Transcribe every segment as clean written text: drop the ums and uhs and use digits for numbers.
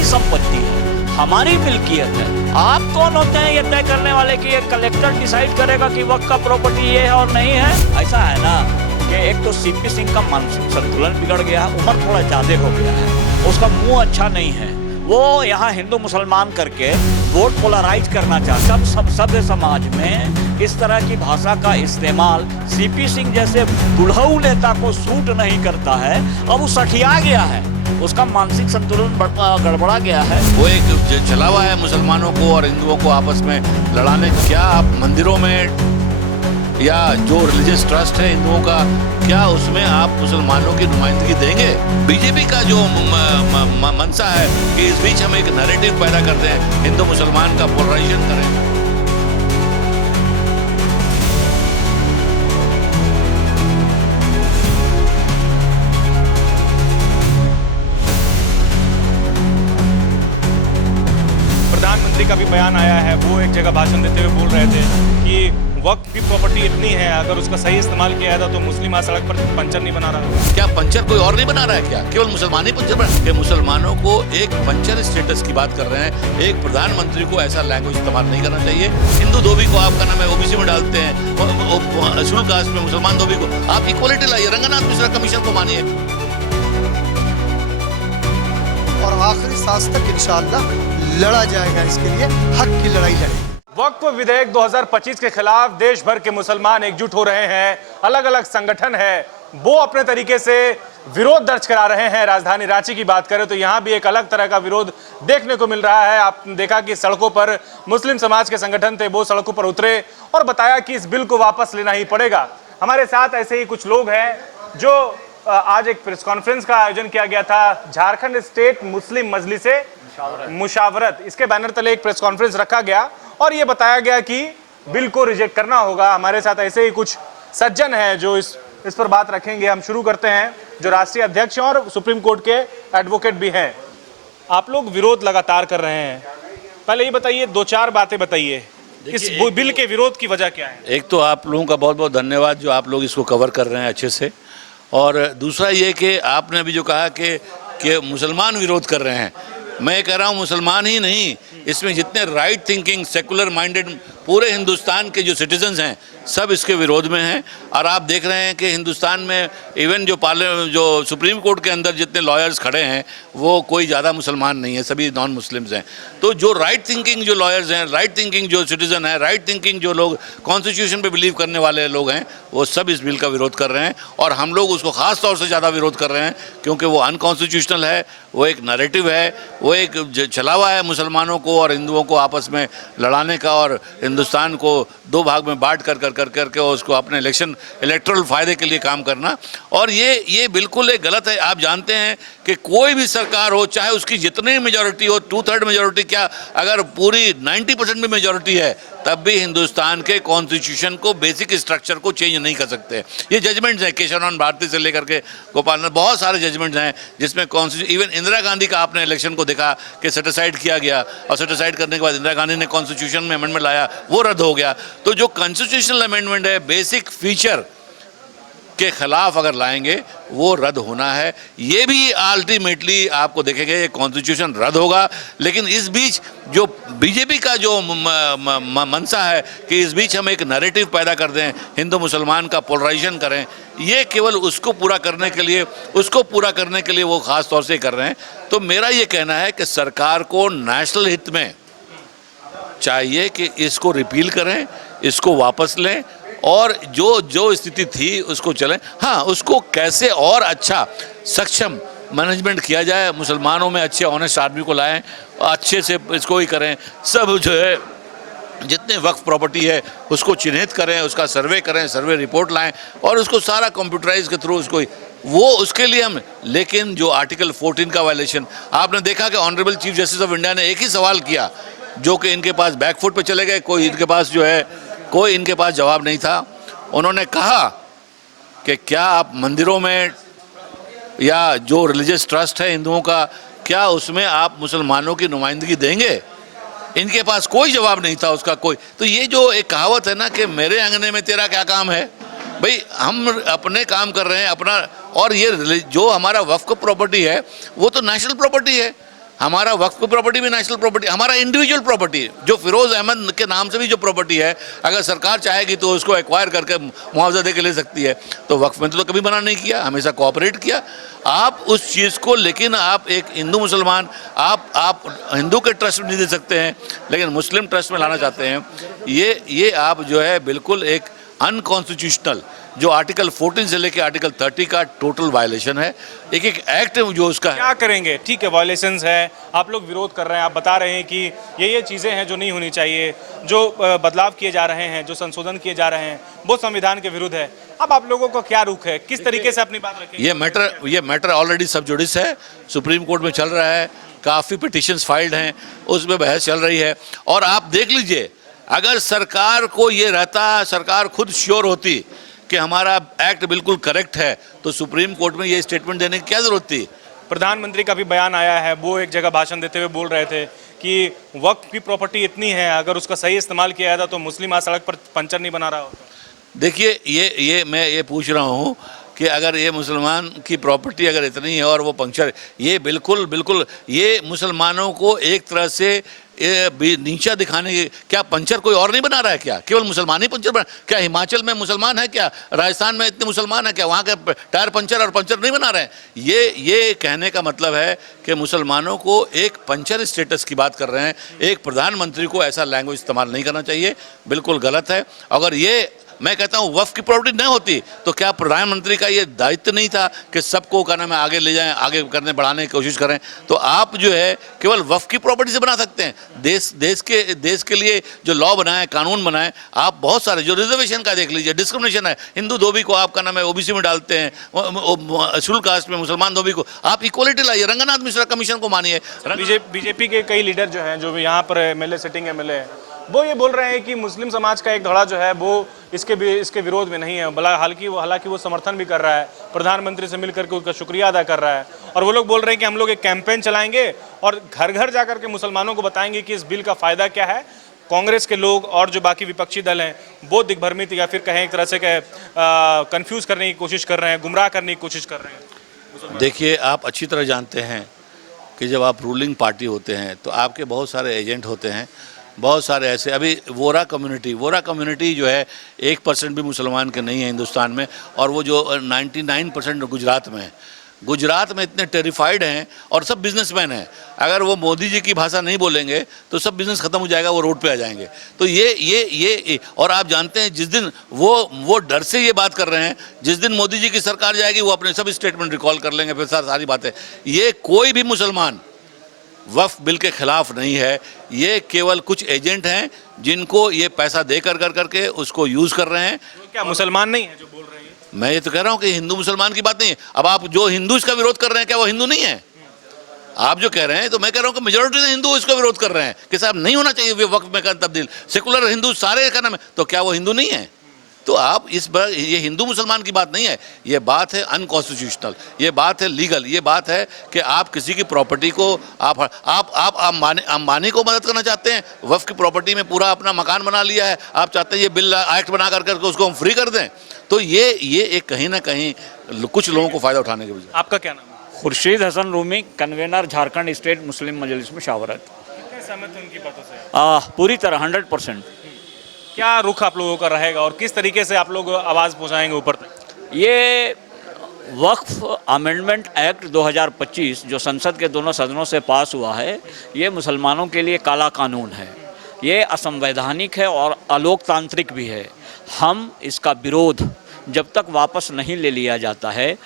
हमारी संपत्ति है, हमारी मिल्कियत है। आप कौन होते हैं ये तय करने वाले कि ये कलेक्टर डिसाइड करेगा कि वक्त का प्रॉपर्टी ये है और नहीं है? ऐसा है ना कि एक तो सीपी सिंह का मानसिक संतुलन बिगड़ गया, उम्र थोड़ा ज्यादा हो गया है, उसका मुंह अच्छा नहीं है, वो यहाँ हिंदू मुसलमान करके वोट पोलराइज करना चाहता। सब सभ्य समाज में इस तरह की भाषा का इस्तेमाल सीपी सिंह जैसे बुढ़ऊ नेता को सूट नहीं करता है। अब वो सठिया गया है, उसका मानसिक संतुलन गड़बड़ा गया है। वो एक चला हुआ है मुसलमानों को और हिंदुओं को आपस में लड़ाने। क्या आप मंदिरों में या जो रिलीजियस ट्रस्ट है हिंदुओं का, क्या उसमें आप मुसलमानों की नुमाइंदगी देंगे? बीजेपी का जो मंशा है कि इस बीच हम एक नैरेटिव पैदा करते हैं, हिंदू मुसलमान का पोलराइजेशन करें। प्रधानमंत्री का भी बयान आया है, वो एक जगह भाषण देते हुए बोल रहे थे कि वक्त की प्रॉपर्टी इतनी है, अगर उसका सही इस्तेमाल किया जाता तो मुस्लिम आज सड़क पर पंचर नहीं बना रहा। क्या पंचर कोई और नहीं बना रहा है? क्या केवल मुसलमान ही पंचर बना? कि मुसलमानों को एक पंचर स्टेटस की बात कर रहे हैं। एक प्रधानमंत्री को ऐसा लैंग्वेज इस्तेमाल नहीं करना चाहिए। हिंदू धोबी को आपका नाम है ओबीसी में डालते हैं, शेड्यूल कास्ट में मुसलमान धोबी को आप इक्वलिटी लाइए, रंगनाथ मिश्रा कमीशन को मानिए। और आखिरी सांस तक इंशाअल्लाह लड़ा जाएगा, इसके लिए हक की लड़ाई लड़ेगी। वक्फ विधेयक 2025 के खिलाफ देश भर के मुसलमान एकजुट हो रहे हैं। अलग अलग संगठन है, वो अपने तरीके से विरोध दर्ज करा रहे हैं। राजधानी रांची की बात करें तो यहाँ भी एक अलग तरह का विरोध देखने को मिल रहा है। आपने देखा कि सड़कों पर मुस्लिम समाज के संगठन थे, वो सड़कों पर उतरे और बताया कि इस बिल को वापस लेना ही पड़ेगा। हमारे साथ ऐसे ही कुछ लोग हैं जो आज एक प्रेस कॉन्फ्रेंस का आयोजन किया गया था, झारखंड स्टेट मुस्लिम मजलिस से मुशावरत, इसके बैनर तले एक प्रेस कॉन्फ्रेंस रखा गया और ये बताया गया कि बिल को रिजेक्ट करना होगा। हमारे साथ ऐसे ही कुछ सज्जन हैं जो इस पर बात रखेंगे। हम शुरू करते हैं, जो राष्ट्रीय अध्यक्ष हैं और सुप्रीम कोर्ट के एडवोकेट भी हैं। आप लोग विरोध लगातार कर रहे हैं, पहले ये बताइए, दो चार बातें बताइए, इस बिल के विरोध की वजह क्या है? एक तो आप लोगों का बहुत बहुत धन्यवाद जो आप लोग इसको कवर कर रहे हैं अच्छे से, और दूसरा ये कि आपने अभी जो कहा कि मुसलमान विरोध कर रहे हैं, मैं कह रहा हूँ मुसलमान ही नहीं, इसमें जितने राइट थिंकिंग सेकुलर माइंडेड पूरे हिंदुस्तान के जो सिटीजन्स हैं सब इसके विरोध में हैं। और आप देख रहे हैं कि हिंदुस्तान में इवन जो सुप्रीम कोर्ट के अंदर जितने लॉयर्स खड़े हैं वो कोई ज़्यादा मुसलमान नहीं है, सभी नॉन मुस्लिम्स हैं। तो जो राइट थिंकिंग जो लॉयर्स हैं, राइट थिंकिंग जो सिटीजन हैं, राइट थिंकिंग जो लोग कॉन्स्टिट्यूशन पे बिलीव करने वाले लोग हैं, वो सब इस बिल का विरोध कर रहे हैं। और हम लोग उसको ख़ास तौर से ज़्यादा विरोध कर रहे हैं क्योंकि वो अनकॉन्स्टिट्यूशनल है, वो एक नैरेटिव है, वो एक चला हुआ है मुसलमानों को और हिंदुओं को आपस में लड़ाने का और हिंदुस्तान को दो भाग में बांट करके उसको अपने इलेक्टोरल फायदे के लिए काम करना। और ये बिल्कुल एक गलत है। आप जानते हैं कि कोई भी सरकार हो, चाहे उसकी जितनी मेजॉरिटी हो, 2/3 मेजॉरिटी, क्या अगर पूरी 90% भी मेजॉरिटी है, तब भी हिंदुस्तान के कॉन्स्टिट्यूशन को, बेसिक स्ट्रक्चर को चेंज नहीं कर सकते। ये जजमेंट्स हैं, केशवनाथ भारती से लेकर के गोपालनाथ, बहुत सारे जजमेंट्स हैं जिसमें कॉन्स्टिट्यूशन, इवन इंदिरा गांधी का आपने इलेक्शन को देखा कि सेट असाइड किया गया और सेट असाइड करने के बाद इंदिरा गांधी ने कॉन्स्टिट्यूशन में अमेंडमेंट लाया, वो रद्द हो गया। तो जो कॉन्स्टिट्यूशनल अमेंडमेंट है, बेसिक फीचर के खिलाफ अगर लाएंगे वो रद्द होना है। ये भी अल्टीमेटली आपको देखेंगे ये कॉन्स्टिट्यूशन रद्द होगा। लेकिन इस बीच जो बीजेपी का जो मंशा है कि इस बीच हम एक नैरेटिव पैदा कर दें, हिंदू मुसलमान का पोलराइजेशन करें, ये केवल उसको पूरा करने के लिए वो ख़ास तौर से कर रहे हैं। तो मेरा ये कहना है कि सरकार को नेशनल हित में चाहिए कि इसको रिपील करें, इसको वापस लें और जो स्थिति थी उसको चलें। हाँ, उसको कैसे और अच्छा सक्षम मैनेजमेंट किया जाए, मुसलमानों में अच्छे ऑनेस्ट आदमी को लाएं, अच्छे से इसको ही करें, सब जो है जितने वक्फ प्रॉपर्टी है उसको चिन्हित करें, उसका सर्वे करें, सर्वे रिपोर्ट लाएं और उसको सारा कंप्यूटराइज के थ्रू उसके लिए हम। लेकिन जो आर्टिकल 14 का वायलेशन, आपने देखा कि honourable chief justice of India ने एक ही सवाल किया जो कि इनके पास बैकफुट पे चले गए, कोई इनके पास जवाब नहीं था। उन्होंने कहा कि क्या आप मंदिरों में या जो रिलीजियस ट्रस्ट है हिंदुओं का, क्या उसमें आप मुसलमानों की नुमाइंदगी देंगे? इनके पास कोई जवाब नहीं था उसका कोई। तो ये जो एक कहावत है ना कि मेरे अंगने में तेरा क्या काम है, भाई हम अपने काम कर रहे हैं अपना। और ये जो हमारा वक्फ प्रॉपर्टी है वो तो नेशनल प्रॉपर्टी है, हमारा वक्फ की प्रॉपर्टी भी नेशनल प्रॉपर्टी, हमारा इंडिविजुअल प्रॉपर्टी जो फिरोज अहमद के नाम से भी जो प्रॉपर्टी है, अगर सरकार चाहेगी तो उसको एक्वायर करके मुआवजा दे के ले सकती है। तो वक्फ में तो कभी मना नहीं किया, हमेशा कोऑपरेट किया। आप उस चीज़ को, लेकिन आप एक हिंदू मुसलमान, आप हिंदू के ट्रस्ट में नहीं दे सकते हैं, लेकिन मुस्लिम ट्रस्ट में लाना चाहते हैं। ये आप जो है बिल्कुल एक अनकॉन्स्टिट्यूशनल, जो आर्टिकल 14 से लेकर आर्टिकल 30 का टोटल वायलेशन है। एक एक्ट जो उसका है। क्या करेंगे? ठीक है, वायलेशंस है, आप लोग विरोध कर रहे हैं, आप बता रहे हैं कि ये चीज़ें हैं जो नहीं होनी चाहिए, जो बदलाव किए जा रहे हैं, जो संशोधन किए जा रहे हैं, वो संविधान के विरुद्ध है। अब आप लोगों का क्या रुख है, किस तरीके से अपनी बात रखेंगे? ये मैटर ऑलरेडी सब जुडिस है, सुप्रीम कोर्ट में चल रहा है, काफ़ी पिटिशंस फाइल्ड हैं, उसमें बहस चल रही है। और आप देख लीजिए, अगर सरकार को ये रहता, सरकार खुद श्योर होती कि हमारा एक्ट बिल्कुल करेक्ट है, तो सुप्रीम कोर्ट में ये स्टेटमेंट देने की क्या जरूरत थी? प्रधानमंत्री का भी बयान आया है, वो एक जगह भाषण देते हुए बोल रहे थे कि वक्फ की प्रॉपर्टी इतनी है, अगर उसका सही इस्तेमाल किया जाता तो मुस्लिम आज सड़क पर पंचर नहीं बना रहा होता। देखिए, ये मैं ये पूछ रहा हूँ कि अगर ये मुसलमान की प्रॉपर्टी अगर इतनी है और वो पंक्चर, ये बिल्कुल ये मुसलमानों को एक तरह से नीचा दिखाने की, क्या पंचर कोई और नहीं बना रहा है? क्या केवल मुसलमान ही पंचर बना? क्या हिमाचल में मुसलमान है? क्या राजस्थान में इतने मुसलमान है? क्या वहाँ के टायर पंचर और पंचर नहीं बना रहे हैं? ये कहने का मतलब है कि मुसलमानों को एक पंचर स्टेटस की बात कर रहे हैं। एक प्रधानमंत्री को ऐसा लैंग्वेज इस्तेमाल नहीं करना चाहिए, बिल्कुल गलत है। अगर ये, मैं कहता हूँ, वक्फ की प्रॉपर्टी न होती तो क्या प्रधानमंत्री का ये दायित्व नहीं था कि सबको कहना में आगे ले जाएं, आगे करने बढ़ाने की कोशिश करें? तो आप जो है केवल वक्फ की प्रॉपर्टी से बना सकते हैं। देश के लिए जो लॉ बनाए, कानून बनाए, आप बहुत सारे, जो रिजर्वेशन का देख लीजिए, डिस्क्रिमिनेशन है, हिंदू धोबी को आपका नाम है ओबीसी में डालते हैं, शेड्यूल कास्ट में मुसलमान धोबी को, आप इक्वलिटी लाइए, रंगनाथ मिश्रा कमीशन को मानिए। बीजेपी के कई लीडर जो हैं, जो यहाँ पर एमएलए, सिटिंग एमएलए हैं, वो ये बोल रहे हैं कि मुस्लिम समाज का एक धड़ा जो है वो इसके विरोध में नहीं है, हालांकि वो समर्थन भी कर रहा है, प्रधानमंत्री से मिलकर के उसका शुक्रिया अदा कर रहा है। और वो लोग बोल रहे हैं कि हम लोग एक कैंपेन चलाएंगे और घर घर जाकर के मुसलमानों को बताएंगे कि इस बिल का फ़ायदा क्या है। कांग्रेस के लोग और जो बाकी विपक्षी दल हैं वो दिग्भ्रमित, या फिर कहें एक तरह से कंफ्यूज करने की कोशिश कर रहे हैं, गुमराह करने की कोशिश कर रहे हैं। देखिए, आप अच्छी तरह जानते हैं कि जब आप रूलिंग पार्टी होते हैं तो आपके बहुत सारे एजेंट होते हैं, बहुत सारे ऐसे। अभी वोरा कम्युनिटी जो है 1% भी मुसलमान के नहीं है हिंदुस्तान में, और वो जो 99% गुजरात में इतने टेरिफाइड हैं, और सब बिजनेसमैन हैं। अगर वो मोदी जी की भाषा नहीं बोलेंगे तो सब बिजनेस खत्म हो जाएगा, वो रोड पे आ जाएंगे। तो ये और आप जानते हैं, जिस दिन वो डर से ये बात कर रहे हैं, जिस दिन मोदी जी की सरकार जाएगी वो अपने सब स्टेटमेंट रिकॉल कर लेंगे, फिर सारी बातें। ये कोई भी मुसलमान वक्फ बिल के खिलाफ नहीं है, ये केवल कुछ एजेंट हैं जिनको ये पैसा दे करके उसको यूज़ कर रहे हैं। क्या मुसलमान नहीं है जो बोल रहे हैं? मैं ये तो कह रहा हूँ कि हिंदू मुसलमान की बात नहीं है। अब आप जो हिंदू इसका विरोध कर रहे हैं, क्या वो हिंदू नहीं है? आप जो कह रहे हैं, तो मैं कह रहा हूँ कि मेजोरिटी हिंदू इसका विरोध कर रहे हैं कि साहब नहीं होना चाहिए वक्फ में तब्दील, सेकुलर हिंदू सारे का नाम है, तो क्या वो हिंदू नहीं है? तो आप इस बार, ये हिंदू मुसलमान की बात नहीं है, ये बात है अनकॉन्स्टिट्यूशनल, ये बात है लीगल, ये बात है कि आप किसी की प्रॉपर्टी को आप अंबानी को मदद करना चाहते हैं, वक्फ की प्रॉपर्टी में पूरा अपना मकान बना लिया है, आप चाहते हैं ये बिल एक्ट बना करके उसको हम फ्री कर दें। तो ये एक कहीं ना कहीं कुछ लोगों को फ़ायदा उठाने के वजह। आपका क्या नाम है? खुर्शीद हसन रूमी, कन्वेनर झारखंड स्टेट मुस्लिम मजलिस में शावरत। कितने सहमत हैं उनकी बातों से? पूरी तरह 100%। क्या रुख आप लोगों का रहेगा और किस तरीके से आप लोग आवाज़ पहुंचाएंगे ऊपर तक? ये वक्फ अमेंडमेंट एक्ट 2025 जो संसद के दोनों सदनों से पास हुआ है, ये मुसलमानों के लिए काला कानून है, ये असंवैधानिक है और अलोकतांत्रिक भी है। हम इसका विरोध जब तक वापस नहीं ले लिया जाता है,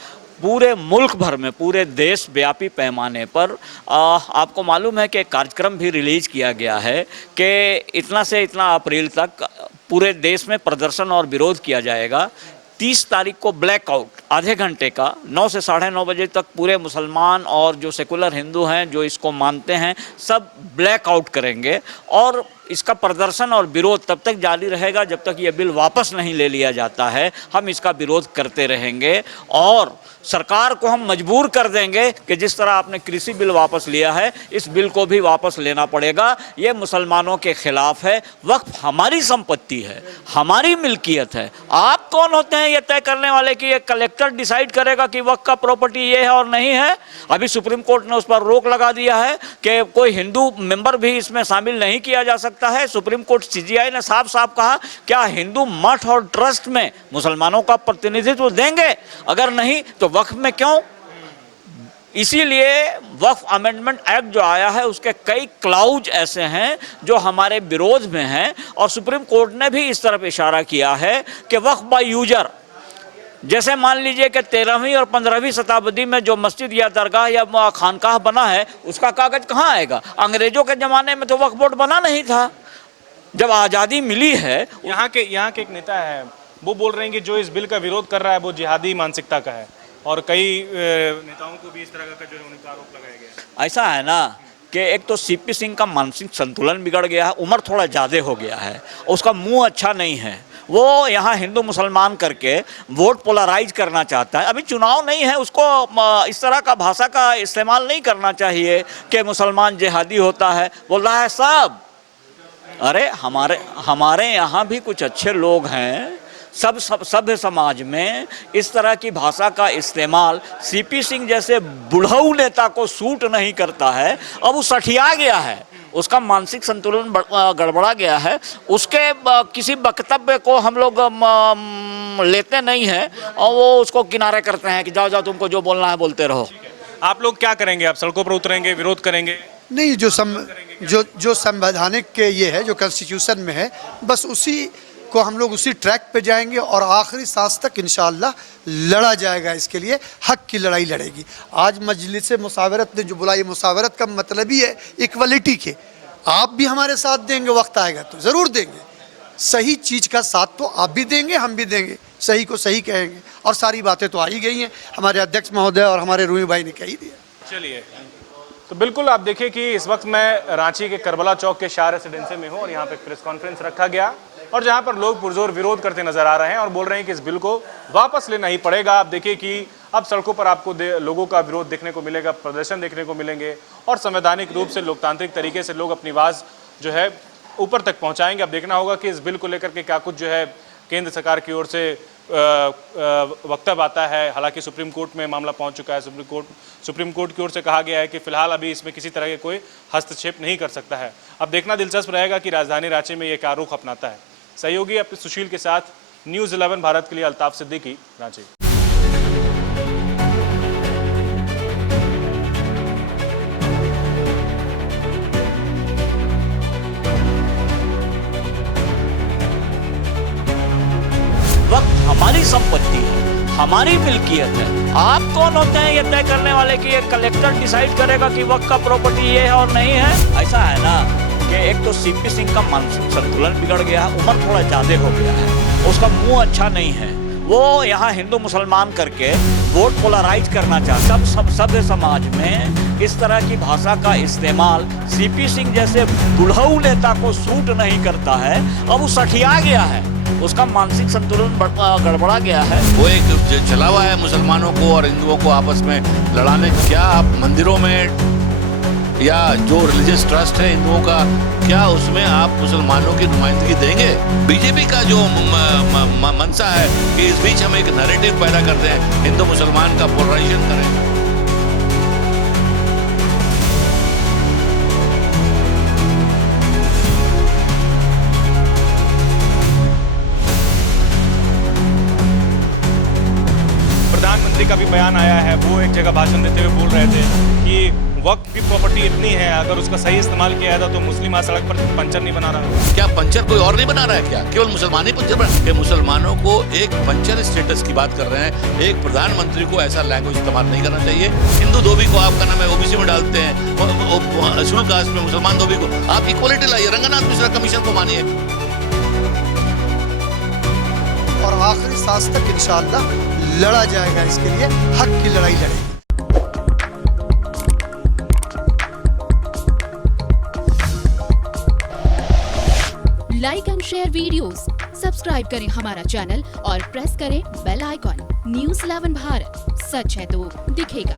पूरे मुल्क भर में, पूरे देश व्यापी पैमाने पर आपको मालूम है कि एक कार्यक्रम भी रिलीज़ किया गया है कि इतना से इतना अप्रैल तक पूरे देश में प्रदर्शन और विरोध किया जाएगा। 30 तारीख को ब्लैकआउट आधे घंटे का 9 से 9:30 बजे तक पूरे मुसलमान और जो सेकुलर हिंदू हैं, जो इसको मानते हैं, सब ब्लैकआउट करेंगे और इसका प्रदर्शन और विरोध तब तक जारी रहेगा जब तक ये बिल वापस नहीं ले लिया जाता है। हम इसका विरोध करते रहेंगे और सरकार को हम मजबूर कर देंगे कि जिस तरह आपने कृषि बिल वापस लिया है, इस बिल को भी वापस लेना पड़ेगा। ये मुसलमानों के खिलाफ है। वक्फ हमारी संपत्ति है, हमारी मिल्कियत है। आप कौन होते हैं ये तय करने वाले कि ये कलेक्टर डिसाइड करेगा कि वक्फ का प्रॉपर्टी ये है और नहीं है? अभी सुप्रीम कोर्ट ने उस पर रोक लगा दिया है कि कोई हिंदू मेंबर भी इसमें शामिल नहीं किया जा सकता है। सुप्रीम कोर्ट सीजीआई ने साफ साफ कहा क्या हिंदू मठ और ट्रस्ट में मुसलमानों का प्रतिनिधित्व देंगे? अगर नहीं तो वक्फ में क्यों? इसीलिए वक्फ अमेंडमेंट एक्ट जो आया है उसके कई क्लाउज ऐसे हैं जो हमारे विरोध में हैं और सुप्रीम कोर्ट ने भी इस तरफ इशारा किया है कि वक्फ बाय यूजर, जैसे मान लीजिए कि 13वीं और 15वीं शताब्दी में जो मस्जिद या दरगाह या खानकाह बना है उसका कागज कहाँ आएगा? अंग्रेजों के ज़माने में तो वक्फ बोर्ड बना नहीं था। जब आज़ादी मिली है, यहाँ के एक नेता है वो बोल रहे हैं कि जो इस बिल का विरोध कर रहा है वो जिहादी मानसिकता का है और कई नेताओं को भी इस तरह का जो है उनका आरोप लगाया गया है। ऐसा है ना कि एक तो सीपी सिंह का मानसिक संतुलन बिगड़ गया है, उम्र थोड़ा ज़्यादा हो गया है, उसका मुंह अच्छा नहीं है। वो यहाँ हिंदू मुसलमान करके वोट पोलराइज करना चाहता है। अभी चुनाव नहीं है, उसको इस तरह का भाषा का इस्तेमाल नहीं करना चाहिए कि मुसलमान जिहादी होता है। बोल रहा है सब, अरे हमारे यहाँ भी कुछ अच्छे लोग हैं। सब सभ्य समाज में इस तरह की भाषा का इस्तेमाल सीपी सिंह जैसे बुढ़ऊ नेता को सूट नहीं करता है। अब वो सठिया गया है, उसका मानसिक संतुलन गड़बड़ा गया है। उसके किसी वक्तव्य को हम लोग लेते नहीं हैं और वो उसको किनारे करते हैं कि जाओ जाओ तुमको जो बोलना है बोलते रहो। आप लोग क्या करेंगे? आप सड़कों पर उतरेंगे, विरोध करेंगे? नहीं, जो संवैधानिक के ये है, जो कॉन्स्टिट्यूशन में है, बस उसी को हम लोग उसी ट्रैक पे जाएंगे और आखिरी सांस तक इंशाअल्लाह लड़ा जाएगा। इसके लिए हक की लड़ाई लड़ेगी। आज मजलिस मुसावरत ने जो बुलाई, मुसावरत का मतलब ही है इक्वलिटी के। आप भी हमारे साथ देंगे, वक्त आएगा तो ज़रूर देंगे। सही चीज़ का साथ तो आप भी देंगे, हम भी देंगे, सही को सही कहेंगे। और सारी बातें तो आ ही गई हैं, हमारे अध्यक्ष महोदय और हमारे रूमी भाई ने कह ही दिया। चलिए, तो बिल्कुल आप देखिए कि इस वक्त मैं रांची के करबला चौक के शाह रेसिडेंसी में हूँ और यहाँ पे प्रेस कॉन्फ्रेंस रखा गया और जहाँ पर लोग पुरजोर विरोध करते नजर आ रहे हैं और बोल रहे हैं कि इस बिल को वापस लेना ही पड़ेगा। आप देखिए कि अब सड़कों पर आपको लोगों का विरोध देखने को मिलेगा, प्रदर्शन देखने को मिलेंगे और संवैधानिक रूप से लोकतांत्रिक तरीके से लोग अपनी आवाज़ जो है ऊपर तक पहुँचाएंगे। अब देखना होगा कि इस बिल को लेकर के क्या कुछ जो है केंद्र सरकार की ओर से वक्तव्य आता है। हालांकि सुप्रीम कोर्ट में मामला पहुंच चुका है। सुप्रीम कोर्ट की ओर से कहा गया है कि फिलहाल अभी इसमें किसी तरह के कोई हस्तक्षेप नहीं कर सकता है। अब देखना दिलचस्प रहेगा कि राजधानी रांची में ये क्या रुख अपनाता है। सहयोगी अपने सुशील के साथ न्यूज़ 11 भारत के लिए अल्ताफ सिद्दीकी, रांची। वक्त हमारी संपत्ति है, हमारी मिल्कियत है। आप कौन होते हैं ये तय करने वाले कि ये कलेक्टर डिसाइड करेगा कि वक्त का प्रॉपर्टी ये है और नहीं है? ऐसा है ना कि एक तो सीपी सिंह का मानसिक संतुलन बिगड़ गया है, उम्र थोड़ा ज़्यादा हो गया है, उसका मुंह अच्छा नहीं है। वो यहाँ हिंदू मुसलमान करके वोट पोलराइज करना चाहता है। सब सभ्य समाज में इस तरह की भाषा का इस्तेमाल सीपी सिंह जैसे बुढ़ऊ नेता को सूट नहीं करता है। अब वो सठिया गया है, उसका मानसिक संतुलन गड़बड़ा गया है। वो एक चला हुआ है मुसलमानों को और हिंदुओं को आपस में लड़ाने। क्या आप मंदिरों में या जो रिलीजियस ट्रस्ट है हिंदुओं का, क्या उसमें आप मुसलमानों की नुमाइंदगी देंगे? बीजेपी का जो मंशा है कि इस बीच हम एक नैरेटिव पैदा करते हैं, हिंदू मुसलमान का पोलराइजेशन करें। प्रधानमंत्री का भी बयान आया है, वो एक जगह भाषण देते हुए बोल रहे थे कि वक्त की प्रॉपर्टी इतनी है, अगर उसका सही इस्तेमाल किया जाए तो मुस्लिम सड़क पर पंचर नहीं बना रहा। क्या पंचर कोई और नहीं बना रहा है? क्या केवल मुसलमान ही पंचर बना? मुसलमानों को एक पंचर स्टेटस की बात कर रहे हैं। एक प्रधानमंत्री को ऐसा लैंग्वेज इस्तेमाल नहीं करना चाहिए। हिंदू धोबी को आपका नाम है ओबीसी में डालते हैं, शेड्यूल कास्ट में मुसलमान धोबी को आप इक्वलिटी लाइए, रंगनाथ मिश्रा कमीशन को मानिए और आखिरी सांस तक इंशाअल्लाह लड़ा जाएगा। इसके लिए हक की लड़ाई लड़ेगी। शेयर वीडियोस, सब्सक्राइब करें हमारा चैनल और प्रेस करें बेल आइकॉन। News 11 भारत, सच है तो दिखेगा।